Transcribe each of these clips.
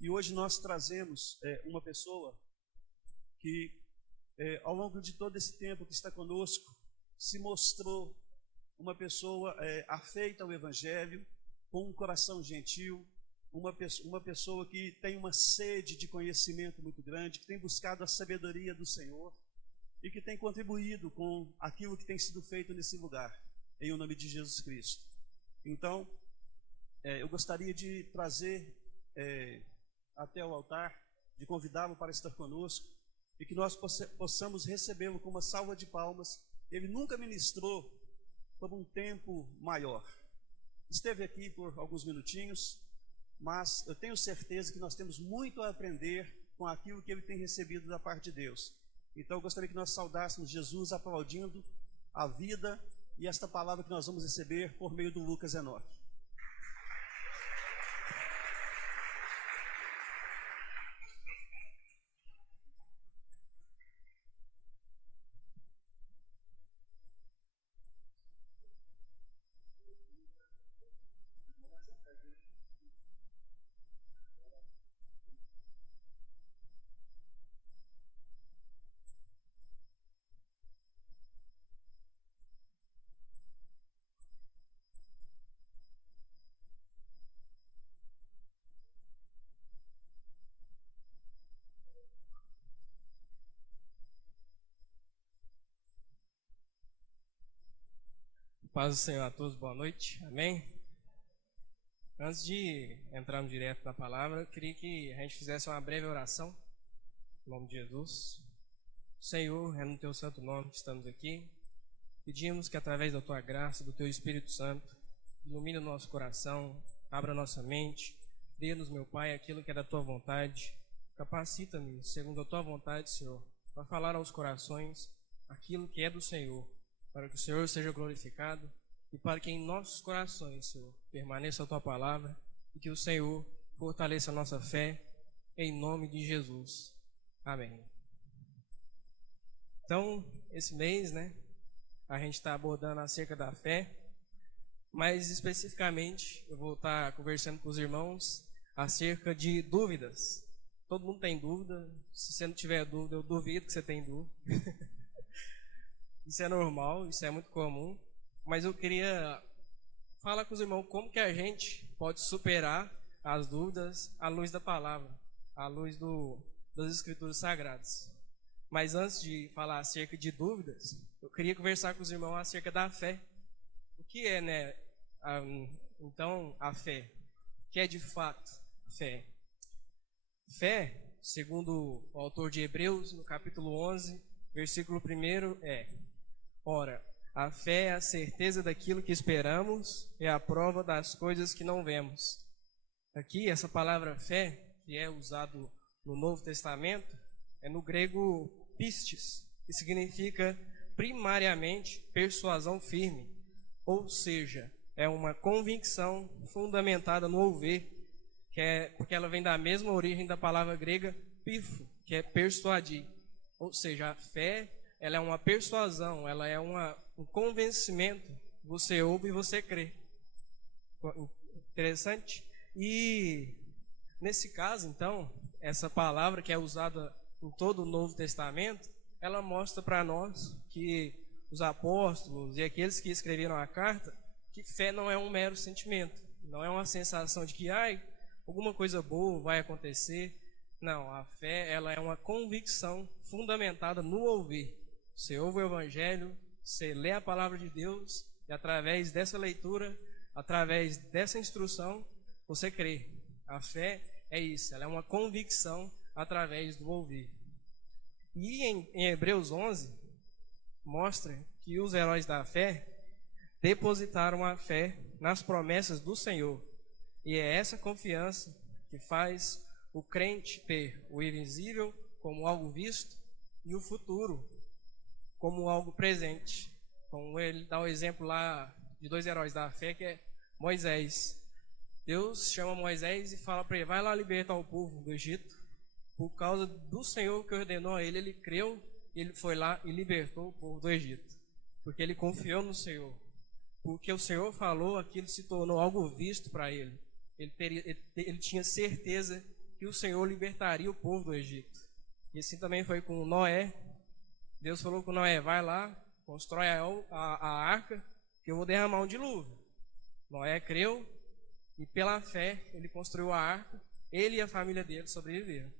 E hoje nós trazemos uma pessoa que, ao longo de todo esse tempo que está conosco, se mostrou uma pessoa afeita ao Evangelho, com um coração gentil, uma pessoa que tem uma sede de conhecimento muito grande, que tem buscado a sabedoria do Senhor e que tem contribuído com aquilo que tem sido feito nesse lugar, em o nome de Jesus Cristo. Então, eu gostaria de trazer até o altar, de convidá-lo para estar conosco e que nós possamos recebê-lo com uma salva de palmas. Ele nunca ministrou por um tempo maior. Esteve aqui por alguns minutinhos, mas eu tenho certeza que nós temos muito a aprender com aquilo que ele tem recebido da parte de Deus. Então eu gostaria que nós saudássemos Jesus aplaudindo a vida e esta palavra que nós vamos receber por meio do Lucas Enoque. Paz do Senhor a todos, boa noite, amém? Antes de entrarmos direto na palavra, eu queria que a gente fizesse uma breve oração, em nome de Jesus. Senhor, é no Teu santo nome que estamos aqui, pedimos que através da Tua graça, do Teu Espírito Santo, ilumine o nosso coração, abra nossa mente, dê-nos, meu Pai, aquilo que é da Tua vontade, capacita-me, segundo a Tua vontade, Senhor, para falar aos corações aquilo que é do Senhor, para que o Senhor seja glorificado e para que em nossos corações, Senhor, permaneça a Tua palavra e que o Senhor fortaleça a nossa fé, em nome de Jesus. Amém. Então, esse mês, a gente está abordando acerca da fé, mas especificamente eu vou estar conversando com os irmãos acerca de dúvidas. Todo mundo tem dúvida, se você não tiver dúvida, eu duvido que você tem dúvida. Isso é normal, isso é muito comum, mas eu queria falar com os irmãos como que a gente pode superar as dúvidas à luz da palavra, à luz das Escrituras Sagradas. Mas antes de falar acerca de dúvidas, eu queria conversar com os irmãos acerca da fé. O que é, então, a fé? O que é de fato fé? Fé, segundo o autor de Hebreus, no capítulo 11, versículo 1 Ora, a fé é a certeza daquilo que esperamos e a prova das coisas que não vemos. Aqui, essa palavra fé, que é usado no Novo Testamento, é no grego pistis, que significa primariamente persuasão firme, ou seja, é uma convicção fundamentada no ouvir, porque ela vem da mesma origem da palavra grega pifo, que é persuadir, ou seja, a fé ela é uma persuasão, ela é um convencimento. Você ouve e você crê. Interessante? E nesse caso, então, essa palavra que é usada em todo o Novo Testamento, ela mostra para nós que os apóstolos e aqueles que escreveram a carta, que fé não é um mero sentimento, não é uma sensação de que alguma coisa boa vai acontecer. Não, a fé ela é uma convicção fundamentada no ouvir. Você ouve o Evangelho, você lê a palavra de Deus e através dessa leitura, através dessa instrução, você crê. A fé é isso, ela é uma convicção através do ouvir. E em Hebreus 11, mostra que os heróis da fé depositaram a fé nas promessas do Senhor. E é essa confiança que faz o crente ter o invisível como algo visto e o futuro como algo presente. Como ele dá o exemplo lá de dois heróis da fé, que é Moisés. Deus chama Moisés e fala para ele, vai lá libertar o povo do Egito. Por causa do Senhor que ordenou a ele, ele creu, ele foi lá e libertou o povo do Egito. Porque ele confiou no Senhor. Porque o Senhor falou, aquilo se tornou algo visto para ele. Ele tinha certeza que o Senhor libertaria o povo do Egito. E assim também foi com Noé. Deus falou com Noé: vai lá, constrói a arca, que eu vou derramar um dilúvio. Noé creu e pela fé ele construiu a arca, ele e a família dele sobreviveram.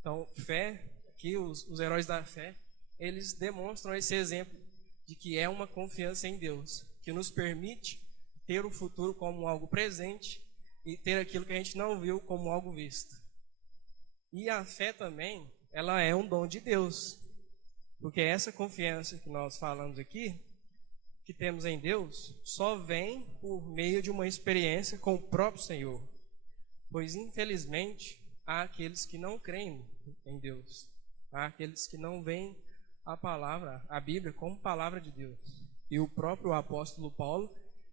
Então, fé, aqui os heróis da fé, eles demonstram esse exemplo de que é uma confiança em Deus, que nos permite ter o futuro como algo presente e ter aquilo que a gente não viu como algo visto. E a fé também, ela é um dom de Deus, porque essa confiança que nós falamos aqui, que temos em Deus, só vem por meio de uma experiência com o próprio Senhor. Pois, infelizmente, há aqueles que não creem em Deus. Há aqueles que não veem a palavra, a Bíblia, como palavra de Deus. E o próprio apóstolo Paulo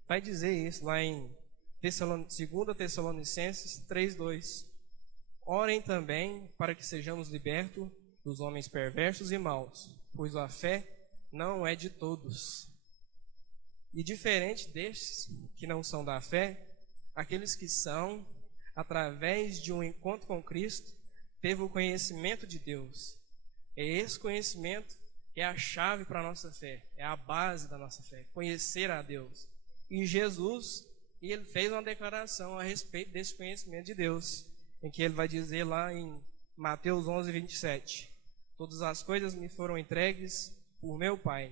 vai dizer isso lá em 2 Tessalonicenses 3:2. Orem também para que sejamos libertos dos homens perversos e maus, pois a fé não é de todos. E diferente destes que não são da fé, aqueles que são, através de um encontro com Cristo, teve o conhecimento de Deus. É esse conhecimento que é a chave para a nossa fé, é a base da nossa fé, conhecer a Deus. E Jesus, ele fez uma declaração a respeito desse conhecimento de Deus, em que ele vai dizer lá em Mateus 11:27, todas as coisas me foram entregues por meu Pai.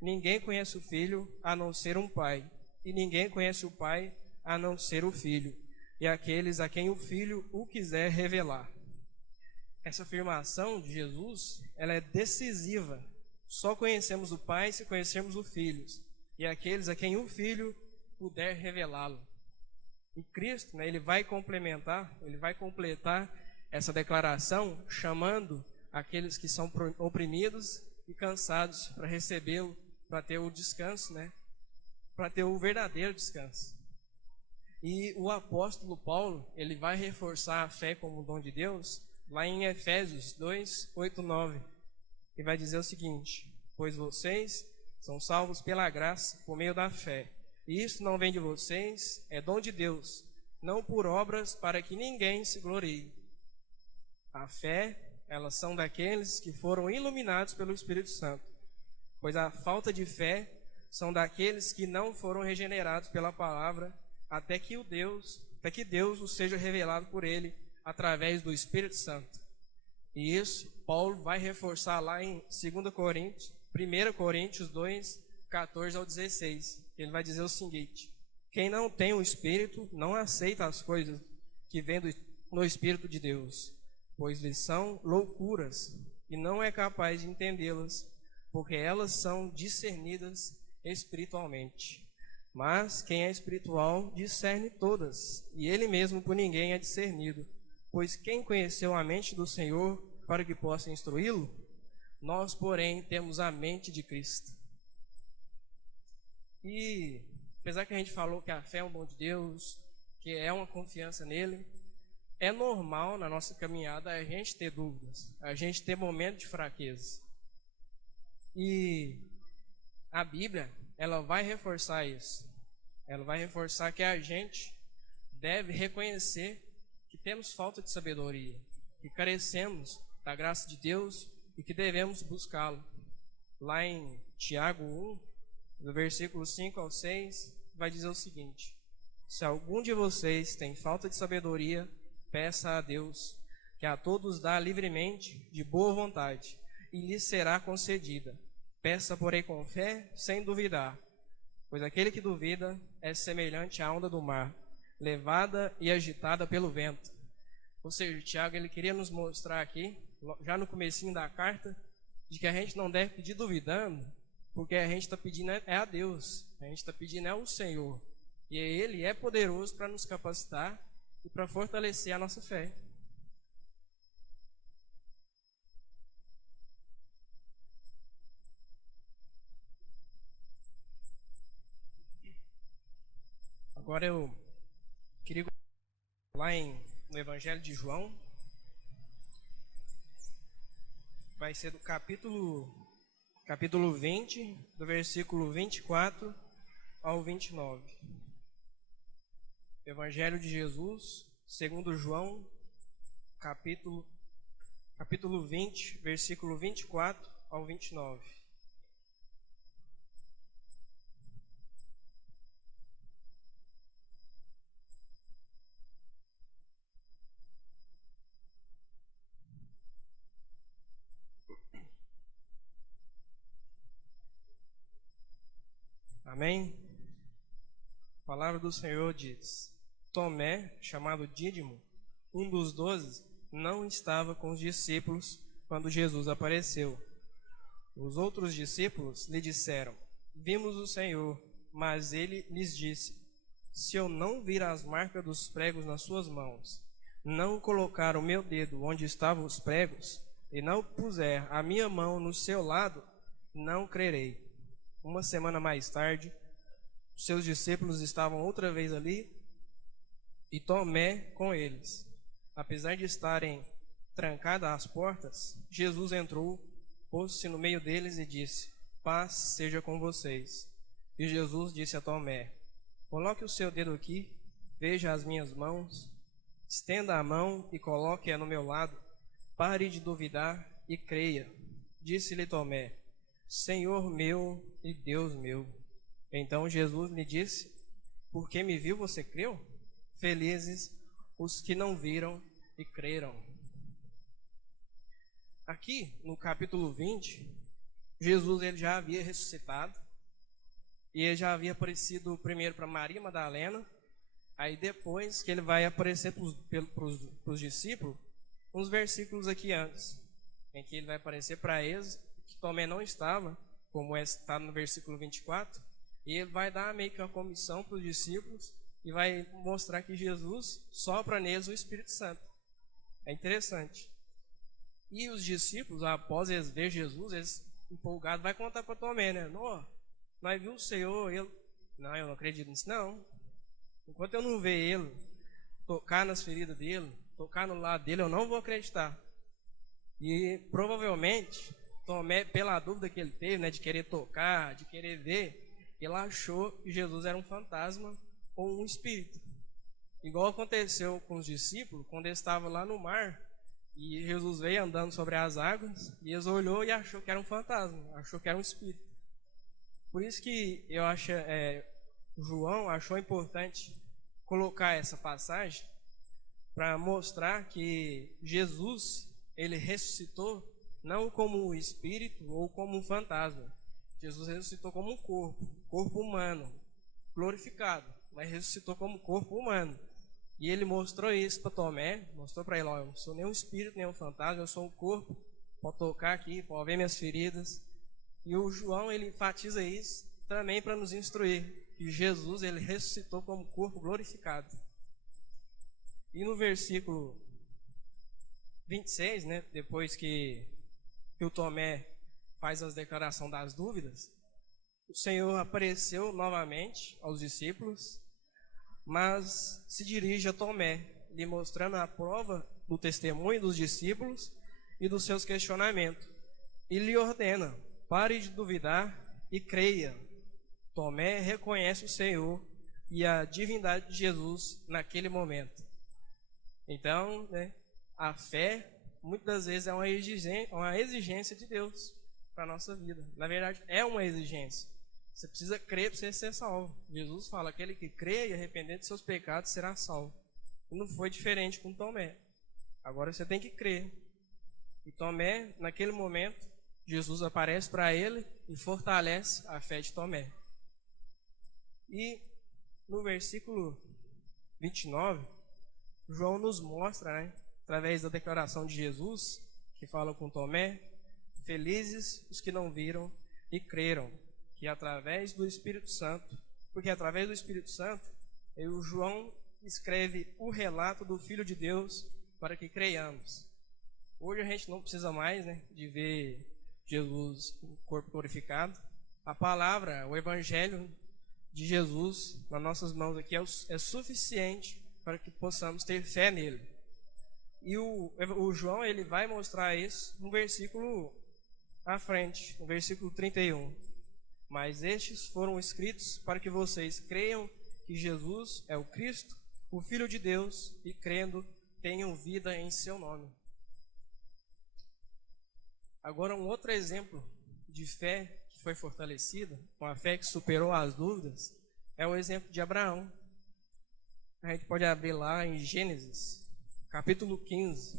Ninguém conhece o Filho a não ser um Pai, e ninguém conhece o Pai a não ser o Filho, e aqueles a quem o Filho o quiser revelar. Essa afirmação de Jesus, ela é decisiva. Só conhecemos o Pai se conhecermos o Filho, e aqueles a quem o Filho puder revelá-lo. E Cristo, ele vai completar essa declaração, chamando aqueles que são oprimidos e cansados para recebê-lo, para ter o descanso, para ter o verdadeiro descanso. E o apóstolo Paulo, ele vai reforçar a fé como dom de Deus, lá em Efésios 2:8-9, e vai dizer o seguinte: pois vocês são salvos pela graça, por meio da fé. E isso não vem de vocês, é dom de Deus, não por obras, para que ninguém se glorie. A fé, elas são daqueles que foram iluminados pelo Espírito Santo, pois a falta de fé são daqueles que não foram regenerados pela palavra, até que Deus os seja revelado por ele, através do Espírito Santo. E isso, Paulo vai reforçar lá em 1 Coríntios 2:14-16. Ele vai dizer o seguinte: quem não tem o Espírito não aceita as coisas que vêm no Espírito de Deus, pois lhes são loucuras, e não é capaz de entendê-las, porque elas são discernidas espiritualmente. Mas quem é espiritual discerne todas, e ele mesmo por ninguém é discernido. Pois quem conheceu a mente do Senhor para que possa instruí-lo? Nós, porém, temos a mente de Cristo. E apesar que a gente falou que a fé é um dom de Deus, que é uma confiança nele, é normal na nossa caminhada a gente ter dúvidas, a gente ter momentos de fraqueza. E a Bíblia, ela vai reforçar isso. Ela vai reforçar que a gente deve reconhecer que temos falta de sabedoria, que carecemos da graça de Deus e que devemos buscá-lo. Lá em Tiago 1, do versículo 5-6, vai dizer o seguinte: se algum de vocês tem falta de sabedoria, peça a Deus, que a todos dá livremente, de boa vontade, e lhe será concedida. Peça, porém, com fé, sem duvidar, pois aquele que duvida é semelhante à onda do mar, levada e agitada pelo vento. Ou seja, Tiago, ele queria nos mostrar aqui, já no comecinho da carta, de que a gente não deve pedir duvidando, porque a gente está pedindo é a Deus, a gente está pedindo é o Senhor, e Ele é poderoso para nos capacitar e para fortalecer a nossa fé. Agora eu queria lá no Evangelho de João, vai ser do capítulo 20, do versículo 24 ao 29. Evangelho de Jesus, segundo João, capítulo 20, versículo 24 ao 29. Amém? A palavra do Senhor diz: Tomé, chamado Dídimo, um dos 12, não estava com os discípulos quando Jesus apareceu. Os outros discípulos lhe disseram: Vimos o Senhor. Mas ele lhes disse: Se eu não vir as marcas dos pregos nas suas mãos, não colocar o meu dedo onde estavam os pregos, e não puser a minha mão no seu lado, não crerei. Uma semana mais tarde, seus discípulos estavam outra vez ali, e Tomé com eles. Apesar de estarem trancadas as portas, Jesus entrou, pôs-se no meio deles e disse: Paz seja com vocês. E Jesus disse a Tomé: Coloque o seu dedo aqui, veja as minhas mãos, estenda a mão e coloque-a no meu lado. Pare de duvidar e creia. Disse-lhe Tomé: Senhor meu e Deus meu. Então Jesus lhe disse: Porque me viu, você creu? Felizes os que não viram e creram. Aqui no capítulo 20, Jesus ele já havia ressuscitado, e ele já havia aparecido primeiro para Maria Madalena, aí depois que ele vai aparecer para os discípulos, uns versículos aqui antes, em que ele vai aparecer para eles, que Tomé não estava, como está no versículo 24, e ele vai dar meio que uma comissão para os discípulos, e vai mostrar que Jesus sopra neles o Espírito Santo. É interessante. E os discípulos, após eles ver Jesus, eles empolgados, vai contar para Tomé, né? Não, nós vimos o Senhor, ele... Não, eu não acredito nisso, não. Enquanto eu não ver ele, tocar nas feridas dele, tocar no lado dele, eu não vou acreditar. E provavelmente, Tomé, pela dúvida que ele teve, né, de querer tocar, de querer ver, ele achou que Jesus era um fantasma ou um espírito. Igual aconteceu com os discípulos, quando eles estavam lá no mar, e Jesus veio andando sobre as águas, e eles olhou e achou que era um fantasma, achou que era um espírito. Por isso que eu acho, João achou importante colocar essa passagem para mostrar que Jesus, ele ressuscitou não como um espírito ou como um fantasma. Jesus ressuscitou como um corpo humano, glorificado, mas ressuscitou como corpo humano. E ele mostrou isso para Tomé, mostrou para ele: ó, eu não sou nem um espírito, nem um fantasma, eu sou um corpo, pode tocar aqui, pode ver minhas feridas. E o João, ele enfatiza isso também para nos instruir, que Jesus, ele ressuscitou como corpo glorificado. E no versículo 26, né, depois que o Tomé faz as declarações das dúvidas, o Senhor apareceu novamente aos discípulos, mas se dirige a Tomé, lhe mostrando a prova do testemunho dos discípulos e dos seus questionamentos, e lhe ordena: pare de duvidar e creia. Tomé reconhece o Senhor e a divindade de Jesus naquele momento. Então, né, a fé muitas vezes é uma exigência de Deus para a nossa vida. Na verdade, é uma exigência. Você precisa crer para você ser salvo. Jesus fala: aquele que crê e arrepender de seus pecados será salvo. E não foi diferente com Tomé. Agora você tem que crer. E Tomé, naquele momento, Jesus aparece para ele e fortalece a fé de Tomé. E no versículo 29, João nos mostra, né, através da declaração de Jesus, que fala com Tomé: felizes os que não viram e creram, que através do Espírito Santo, porque através do Espírito Santo, o João escreve o relato do Filho de Deus para que creiamos. Hoje a gente não precisa mais, né, de ver Jesus no corpo glorificado. A palavra, o Evangelho de Jesus nas nossas mãos aqui é suficiente para que possamos ter fé nele. E o João, ele vai mostrar isso no versículo à frente, no versículo 31. Mas estes foram escritos para que vocês creiam que Jesus é o Cristo, o Filho de Deus, e crendo, tenham vida em seu nome. Agora, um outro exemplo de fé que foi fortalecida, uma fé que superou as dúvidas, é o exemplo de Abraão. A gente pode abrir lá em Gênesis, capítulo 15,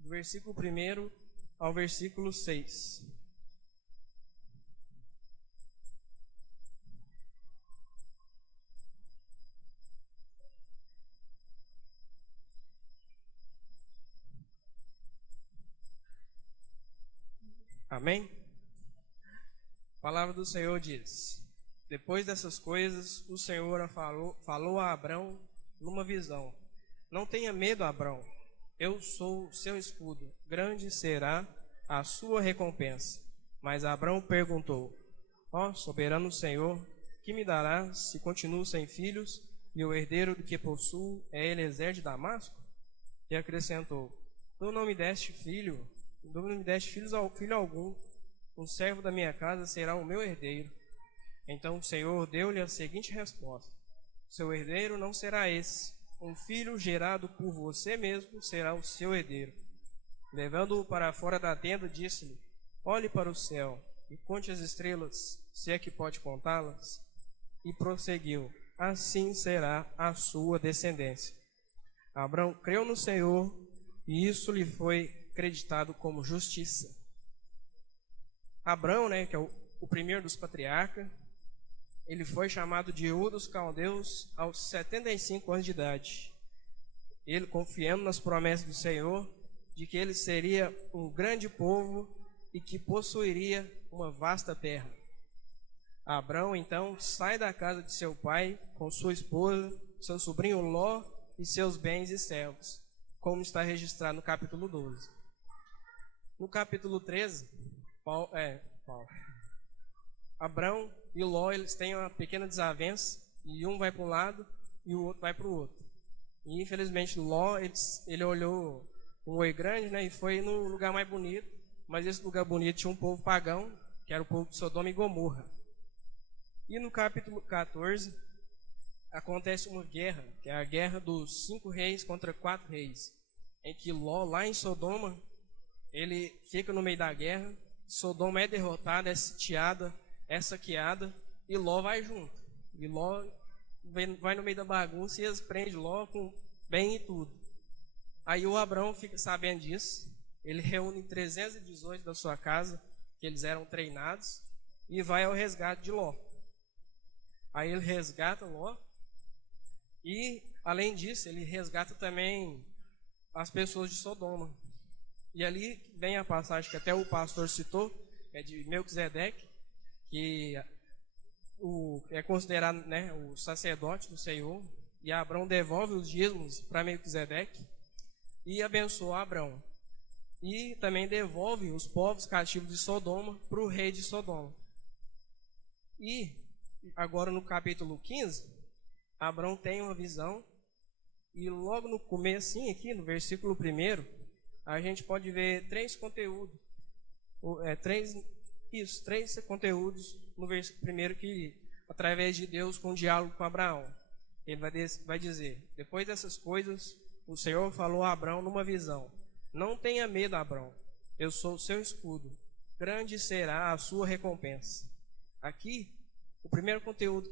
do versículo 1 ao versículo 6. Amém? A palavra do Senhor diz: depois dessas coisas, o Senhor falou a Abrão numa visão: não tenha medo, Abrão, eu sou seu escudo, grande será a sua recompensa. Mas Abrão perguntou: ó soberano Senhor, que me dará se continuo sem filhos e o herdeiro do que possuo é Eliezer de Damasco? E acrescentou: tu não me deste filho, não me deste filho algum, um servo da minha casa será o meu herdeiro. Então o Senhor deu-lhe a seguinte resposta: seu herdeiro não será esse, um filho gerado por você mesmo será o seu herdeiro. Levando-o para fora da tenda, disse-lhe: olhe para o céu e conte as estrelas, se é que pode contá-las. E prosseguiu: assim será a sua descendência. Abrão creu no Senhor e isso lhe foi acreditado como justiça. Abrão, que é o primeiro dos patriarcas, ele foi chamado de Ur dos Caldeus aos 75 anos de idade. Ele confiando nas promessas do Senhor, de que ele seria um grande povo e que possuiria uma vasta terra. Abrão, então, sai da casa de seu pai com sua esposa, seu sobrinho Ló e seus bens e servos, como está registrado no capítulo 12. No capítulo 13, Abrão e Ló, eles têm uma pequena desavença, e um vai para um lado e o outro vai para o outro. E infelizmente Ló, ele olhou um oi grande, e foi no lugar mais bonito, mas esse lugar bonito tinha um povo pagão, que era o povo de Sodoma e Gomorra. E no capítulo 14, acontece uma guerra, que é a guerra dos 5 reis contra 4 reis, em que Ló, lá em Sodoma, ele fica no meio da guerra, Sodoma é derrotada, é sitiada, é saqueada, e Ló vai junto. E Ló vai no meio da bagunça e eles prendem Ló com bem e tudo. Aí o Abrão fica sabendo disso, ele reúne 318 da sua casa, que eles eram treinados, e vai ao resgate de Ló. Aí ele resgata Ló, e além disso, ele resgata também as pessoas de Sodoma. E ali vem a passagem que até o pastor citou, é de Melquisedeque, que é considerado o sacerdote do Senhor, e Abrão devolve os dízimos para Melquisedeque e abençoa Abrão. E também devolve os povos cativos de Sodoma para o rei de Sodoma. E agora no capítulo 15, Abrão tem uma visão, e logo no começo, aqui no versículo 1, a gente pode ver 3 conteúdos. Três conteúdos no versículo 1 que, através de Deus, com diálogo com Abraão, ele vai dizer: depois dessas coisas, o Senhor falou a Abrão numa visão: não tenha medo, Abrão, eu sou o seu escudo, grande será a sua recompensa. Aqui, o primeiro conteúdo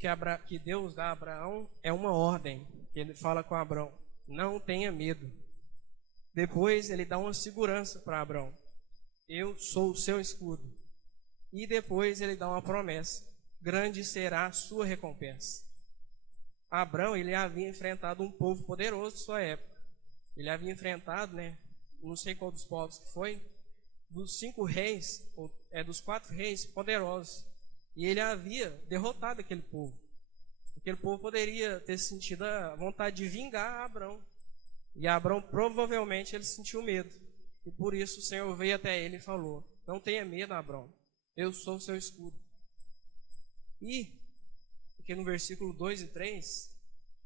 que Deus dá a Abraão é uma ordem, que ele fala com Abrão: não tenha medo. Depois ele dá uma segurança para Abrão: eu sou o seu escudo. E depois ele dá uma promessa: grande será a sua recompensa. Abrão, ele havia enfrentado um povo poderoso de sua época. Ele havia enfrentado, não sei qual dos povos que foi, dos 5 reis, dos 4 reis poderosos. E ele havia derrotado aquele povo. Aquele povo poderia ter sentido a vontade de vingar Abrão. E Abrão, provavelmente, ele sentiu medo. E por isso o Senhor veio até ele e falou: não tenha medo, Abrão, eu sou o seu escudo. E, porque no versículo 2 e 3,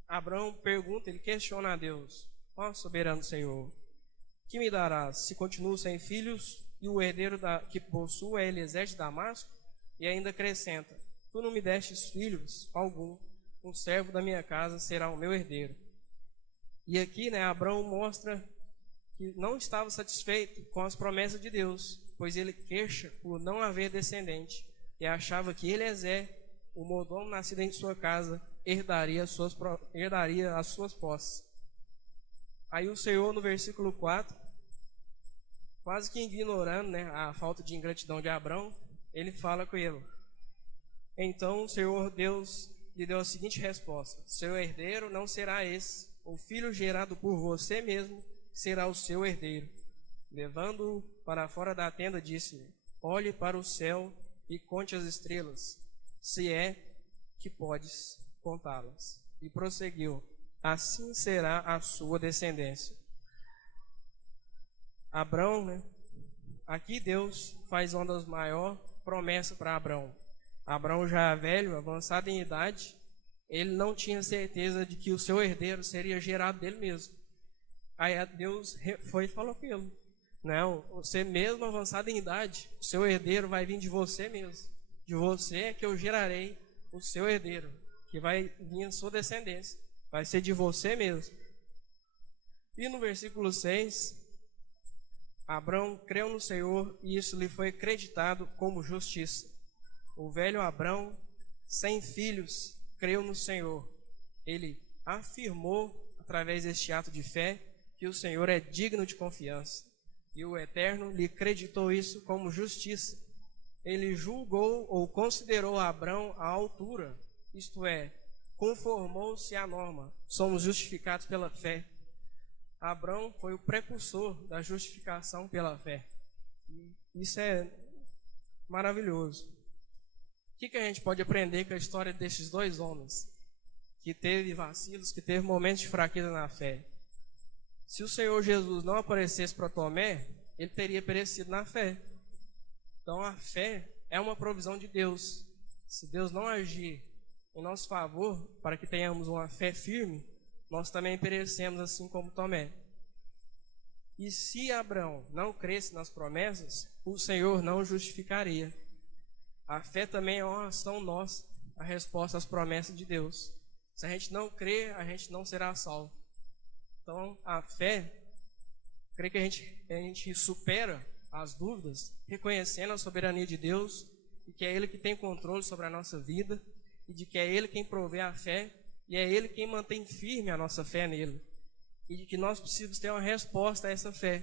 Abrão pergunta, ele questiona a Deus: ó soberano Senhor, que me darás se continuo sem filhos e o herdeiro que possuo é Eliezer de Damasco? E ainda acrescenta: tu não me destes filhos algum, um servo da minha casa será o meu herdeiro. E aqui, né, Abraão mostra que não estava satisfeito com as promessas de Deus, pois ele queixa por não haver descendente e achava que Eliezer, o mordomo nascido em sua casa, herdaria as suas posses. Aí o Senhor, no versículo 4, quase que ignorando, né, a falta de ingratidão de Abraão, ele fala com ele. Então o Senhor Deus lhe deu a seguinte resposta: seu herdeiro não será esse, o filho gerado por você mesmo será o seu herdeiro. Levando-o para fora da tenda, disse-lhe: olhe para o céu e conte as estrelas, se é que podes contá-las. E prosseguiu: assim será a sua descendência. Abraão, né? Aqui Deus faz uma das maiores promessas para Abraão. Abraão já velho, avançado em idade, ele não tinha certeza de que o seu herdeiro seria gerado dele mesmo. Aí Deus foi e falou com ele: não, você mesmo avançado em idade, o seu herdeiro vai vir de você mesmo. De você é que eu gerarei o seu herdeiro, que vai vir a sua descendência. Vai ser de você mesmo. E no versículo 6, Abraão creu no Senhor e isso lhe foi acreditado como justiça. O velho Abraão, sem filhos, creu no Senhor. Ele afirmou, através deste ato de fé, que o Senhor é digno de confiança. E o Eterno lhe acreditou isso como justiça. Ele julgou ou considerou Abraão à altura, isto é, conformou-se à norma. Somos justificados pela fé. Abraão foi o precursor da justificação pela fé. Isso é maravilhoso. O que a gente pode aprender com a história desses dois homens? Que teve vacilos, que teve momentos de fraqueza na fé. Se o Senhor Jesus não aparecesse para Tomé, ele teria perecido na fé. Então a fé é uma provisão de Deus. Se Deus não agir em nosso favor, para que tenhamos uma fé firme, nós também perecemos assim como Tomé. E se Abraão não cresce nas promessas, o Senhor não o justificaria. A fé também é uma ação nossa, a resposta às promessas de Deus. Se a gente não crer, a gente não será salvo. Então, a fé, creio que a gente supera as dúvidas, reconhecendo a soberania de Deus, e que é Ele que tem controle sobre a nossa vida, e de que é Ele quem provê a fé, e é Ele quem mantém firme a nossa fé nele. E de que nós precisamos ter uma resposta a essa fé.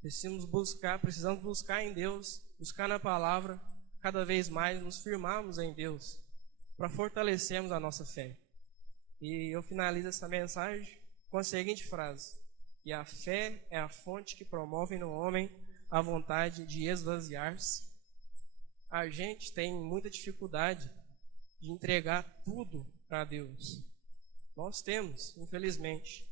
Precisamos buscar em Deus, buscar na palavra, cada vez mais nos firmarmos em Deus, para fortalecermos a nossa fé. E eu finalizo essa mensagem com a seguinte frase: que a fé é a fonte que promove no homem a vontade de esvaziar-se. A gente tem muita dificuldade de entregar tudo para Deus. Nós temos, infelizmente.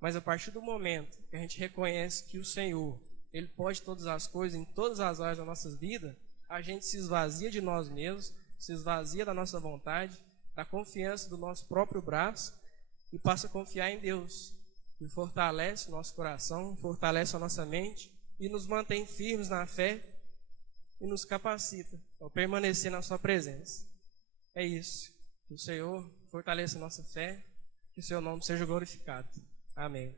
Mas a partir do momento que a gente reconhece que o Senhor, Ele pode todas as coisas em todas as áreas da nossa vida, a gente se esvazia de nós mesmos, se esvazia da nossa vontade, da confiança do nosso próprio braço e passa a confiar em Deus. E fortalece o nosso coração, fortalece a nossa mente e nos mantém firmes na fé e nos capacita a permanecer na sua presença. É isso. Que o Senhor fortaleça a nossa fé, que o seu nome seja glorificado. Amém.